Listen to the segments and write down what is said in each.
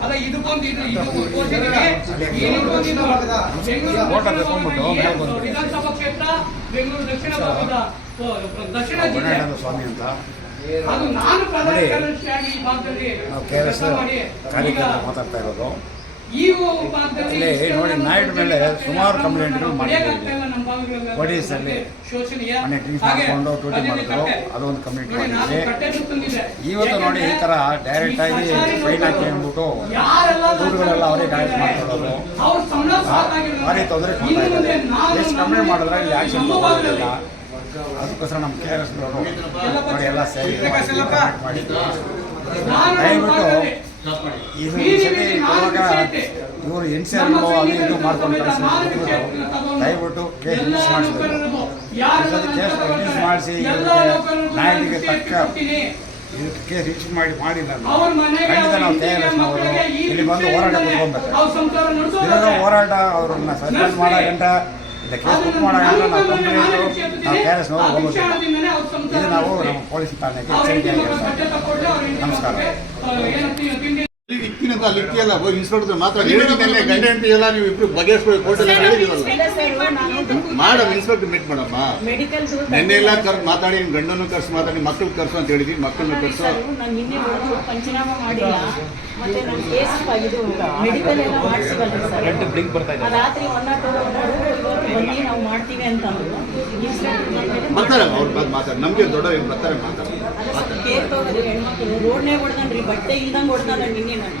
ಅಲ್ಲ ಇದಕ್ಕೊಂದು ಇದು ಇದು. ವಿಧಾನಸಭಾ ಕ್ಷೇತ್ರ ಬೆಂಗಳೂರು ದಕ್ಷಿಣ ಭಾಗದ ದಕ್ಷಿಣ ಜಿಲ್ಲೆ ಸ್ವಾಮಿ ಅಂತ ಅದು ನಾನು ಪ್ರಧಾನ ಈ ಭಾಗದಲ್ಲಿ ಮಾತಾಡ್ತಾ ಇರೋದು ಇಷ್ಟೆಲ್ಲ ನೋಡಿ, ನಾಯ್ಡ್ ಮೇಲೆ ಸುಮಾರು ಕಂಪ್ಲೇಂಟ್ ಕಂಪ್ಲೇಂಟ್ಗಳು ಮಾಡಿದ್ದೀವಿ. ಇಲ್ಲ ಒಡಿಸ್ಸಲ್ಲಿ ಮನೆ ಡ್ರಿಂಕ್ಸ್ ಮಾಡಿಕೊಂಡು ಅದೇ ಮಾಡಿದ್ರು. ಅದೊಂದು ಕಂಪ್ಲೇಂಟ್ ಮಾಡಿದ್ವಿ ಇವತ್ತು ನೋಡಿ ಈ ಥರ ಡೈರೆಕ್ಟ್ ಆಗಿ ಫೈನ್ ಹಾಕಿ ಅಂದ್ಬಿಟ್ಟು ದುಡ್ಡುಗಳೆಲ್ಲ ಅವರೇ ಡೈರೆಕ್ಟ್ ಮಾಡ್ಕೊಳ್ಳೋದು. ಭಾರಿ ತೊಂದರೆ ಎಷ್ಟು ಕಂಪ್ಲೇಂಟ್ ಮಾಡಿದ್ರೆ ಇಲ್ಲಿ ಆಕ್ಷನ್ ಮಾಡೋದಿಲ್ಲ ಅದಕ್ಕೋಸ್ಕರ ನಮ್ಮ ಕೆ ಆರ್ ಎಸ್ ನೋಡಿ ಎಲ್ಲ ಸೇರಿ ಮಾಡಿ. ನಾನು ದಯವಿಟ್ಟು ಇವರು ಎನ್ ಸಿ ಆರ್ ಇದು ಮಾಡ್ಕೊಂಡು ದಯವಿಟ್ಟು ಕೇಸ್ ರಿಲೀಸ್ ಮಾಡಿಸ್ಬೇಕು ಕೇಸ್ ಮಾಡಿಸಿ ನಾಯಕಿಗೆ ನಾನು ತಕ್ಕ ಇದಕ್ಕೆ ಮಾಡಿ ಮಾಡಿಲ್ಲ ಮನೆಗೆ ಖಂಡಿತ ನಾವು ಇಲ್ಲಿ ಬಂದು ಹೋರಾಟ ಹೋರಾಟ ಅವ್ರನ್ನ ಸಸ್ಪೆಂಡ್ ಮಾಡೋ ಗಂಟ ಇಲ್ಲ ಕೇಸ್ ಬುಕ್ ನಾವು ಕಂಪ್ಲೇಂಟು ನಾವು ಕೆ ಆರ್ ಎಸ್ ನವರು ಹೋಗೋದಿಲ್ಲ ಇದು ನಾವು ನಮ್ಮ ಪೊಲೀಸ್ ಠಾಣೆಗೆ ನಮಸ್ಕಾರ. ಇಕ್ಕಿನಂತ ಅಲ್ಲಿ ಹೋಗಿ ಇನ್ಸ್ಪೆಕ್ಟರ್ ಮಾತಾಡಿ ಗಂಡ ಹೆಂಡತಿ ಎಲ್ಲ ನೀವು ಇಬ್ರು ಬಗೆಹರಿಸ್ಕೊಳ್ಳಿ ಕೋರ್ಟಲ್ಲಿ ಹೇಳಿದೀವಲ್ಲ ಮಾಡಮ್ ಇನ್ಸ್ಪೆಕ್ಟರ್ ಮೀಟ್ ಮಾಡಮ್ಮ. ಮೆಡಿಕಲ್ ನೆನ್ನೆ ಎಲ್ಲ ಕರ್ ಮಾತಾಡಿ ನಿಮ್ಮ ಗಂಡನ್ನು ಕರ್ಸಿ ಮಾತಾಡಿ ಮಕ್ಕಳು ಕರ್ಸು ಅಂತ ಹೇಳಿದ್ವಿ ಮಕ್ಕಳನ್ನ ಕರ್ಸು. ನಾನು ನಿನ್ನೆ ಬಂದು ಪಂಚನಾಮ ಮಾಡಿಲ್ಲ. ಮತ್ತೆ ನಾನು ಕೇಸ್ ಇದು ಮೆಡಿಕಲ್ ಎಲ್ಲ ಮಾಡಿಸಿವಲ್ಲ ಸರ್. ಆ ರಾತ್ರಿ ಒನ್ ನಾಟ್ ಇವತ್ತು ಬನ್ನಿ ನಾವು ಮಾಡ್ತೀವಿ ಅಂತಂದ್ರು. ಇನ್ಸ್ಪೆಕ್ಟರ್ ಬಂದ್ಮೇಲೆ ಬರ್ತಾರೆ ಅವ್ರು ಬಂದು ಮಾತಾಡಿ ನಮ್ಗೆ ದೊಡ್ಡ ಬರ್ತಾರೆ ಮಾತಾಡಿ. ಕೇರ್ ತಗೋದ್ರಿ ಹೆಣ್ಮಕ್ಳು. ರೋಡ್ನೇ ಹೊಡ್ದನ್ರಿ ಬಟ್ಟೆ ಇಲ್ದಂಗೆ ನಿನ್ನೆ ನಾನು.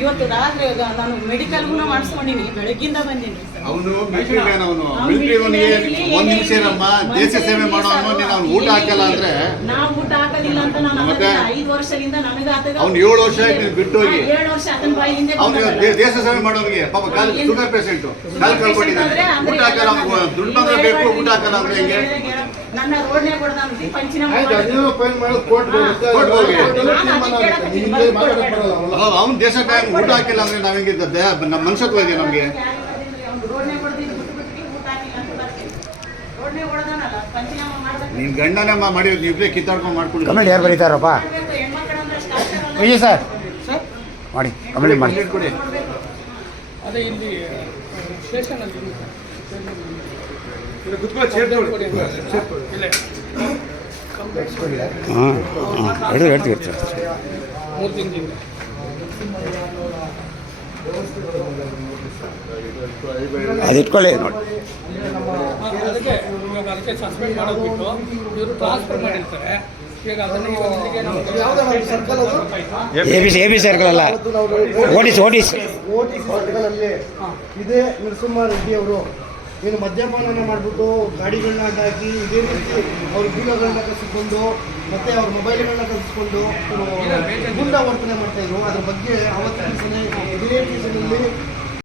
ಇವತ್ತು ರಾತ್ರಿ ನಾನು ಮೆಡಿಕಲ್ ಮಾಡಿಸ್ಕೊಂಡಿನಿ ಬೆಳಗ್ಗಿಂದ ಬಂದೀನಿ. ಅವನು ಮಿಲಿಟರಿ ಮ್ಯಾನ್ ಅವನು ಮಿಲಿಟರಿ ಅವನಿಗೆ ಒಂದ್ ನಿಮಿಷ ಇರಮ್ಮ ದೇಶ ಸೇವೆ ಮಾಡೋ ಅವನು ನೀನು ಅವ್ನು ಊಟ ಹಾಕಲ್ಲ ಅಂದ್ರೆ ನಾವು ಊಟ ಹಾಕಲಿಲ್ಲ ಅಂತ ನಾನು ಮತ್ತೆ? ಐದು ವರ್ಷದಿಂದ ನನಗೆ ಆತದ ಅವ್ನು ಏಳು ವರ್ಷ ಆಯ್ತು ನೀನು ಬಿಟ್ಟು ಹೋಗಿ. ಏಳು ವರ್ಷ ಆತನ ಹಿಂದೆ ಅವನು ದೇಶ ಸೇವೆ ಮಾಡೋನಿಗೆ ಪಾಪ ಕಾಲ್ ಶುಗರ್ ಪೇಷಂಟ್ ಕಾಲ್ ಕಳ್ಕೊಂಡಿದ್ದಾನೆ. ಊಟ ಹಾಕಲ್ಲ ಅವ್ನಿಗೆ ದುಡ್ಡು ಬಂದ್ರೆ ಬೇಕು ಊಟ ಹಾಕಲ್ಲ ಅಂದ್ರೆ ಹೆಂಗೆ ನನ್ನ ರೋಡ್ನೇ ಕೊಡ್ದಾನ್ರಿ ಪಂಚಿನ ಅವ್ನು ದೇಶ ಬ್ಯಾಂಕ್ ಊಟ ಹಾಕಿಲ್ಲ ಅಂದ್ರೆ ನಾವ್ ನಮ್ಮ ಮನುಷ್ಯತ್ವ ಇದೆ ನಮಗೆ ನಿನ್ ಗಂಡನೇ ಮಾಡಿ ಇಬ್ಬರೇ ಕಿತ್ತಾಡ್ಕೊಂಡು ಮಾಡ್ಕೊಂಡು ಯಾರು ಬರೀತಾರಪ್ಪ. ವಿಜಯ್ ಸರ್. ಮಾಡಿ. ಮಾಡಿ. ಕೊಡಿ ಅದೇ ಇಲ್ಲಿ ಸ್ಟೇಷನ್ ಅಲ್ಲಿ ಇಲ್ಲೇ ಹಾಂ ಹೇಳ್ತೀವಿ ಹೇಳ್ತೀವಿ ಮೂರು ತಿಂಗಳಿಂದ. ಅದು ಇಟ್ಕೊಳ್ಳಿ ನೋಡಿ. ಅದಕ್ಕೆ ಸಸ್ಪೆಂಡ್ ಬಿಟ್ಟು ಇವರು ಟ್ರಾನ್ಸ್ಫರ್ ಮಾಡಿರ್ತಾರೆ. A B C A B circle ಓಡಿಸ್ ಓಡಿಸ್ ಓಟಿ ಸರ್ಕಲಲ್ಲಿ ಇದೇ ನರಸಿಂಹಾರೆಡ್ಡಿ ಅವರು ಏನು ಮದ್ಯಪಾನನ ಮಾಡಿಬಿಟ್ಟು ಗಾಡಿಗಳನ್ನ ಅಡ್ಡ ಹಾಕಿ ಇದೇ ರೀತಿ ಅವ್ರ ಬೀಗಗಳನ್ನ ಕಸಿಕೊಂಡು ಮತ್ತೆ ಅವ್ರ ಮೊಬೈಲ್ಗಳನ್ನ ಕಸಿಕೊಂಡು ಗುಂಡ ವರ್ತನೆ ಮಾಡ್ತಾ ಇದ್ರು. ಅದ್ರ ಬಗ್ಗೆ ಅವತ್ತಿನ ದಿವಸನೇ ಇದೇ ದಿವಸದಲ್ಲಿ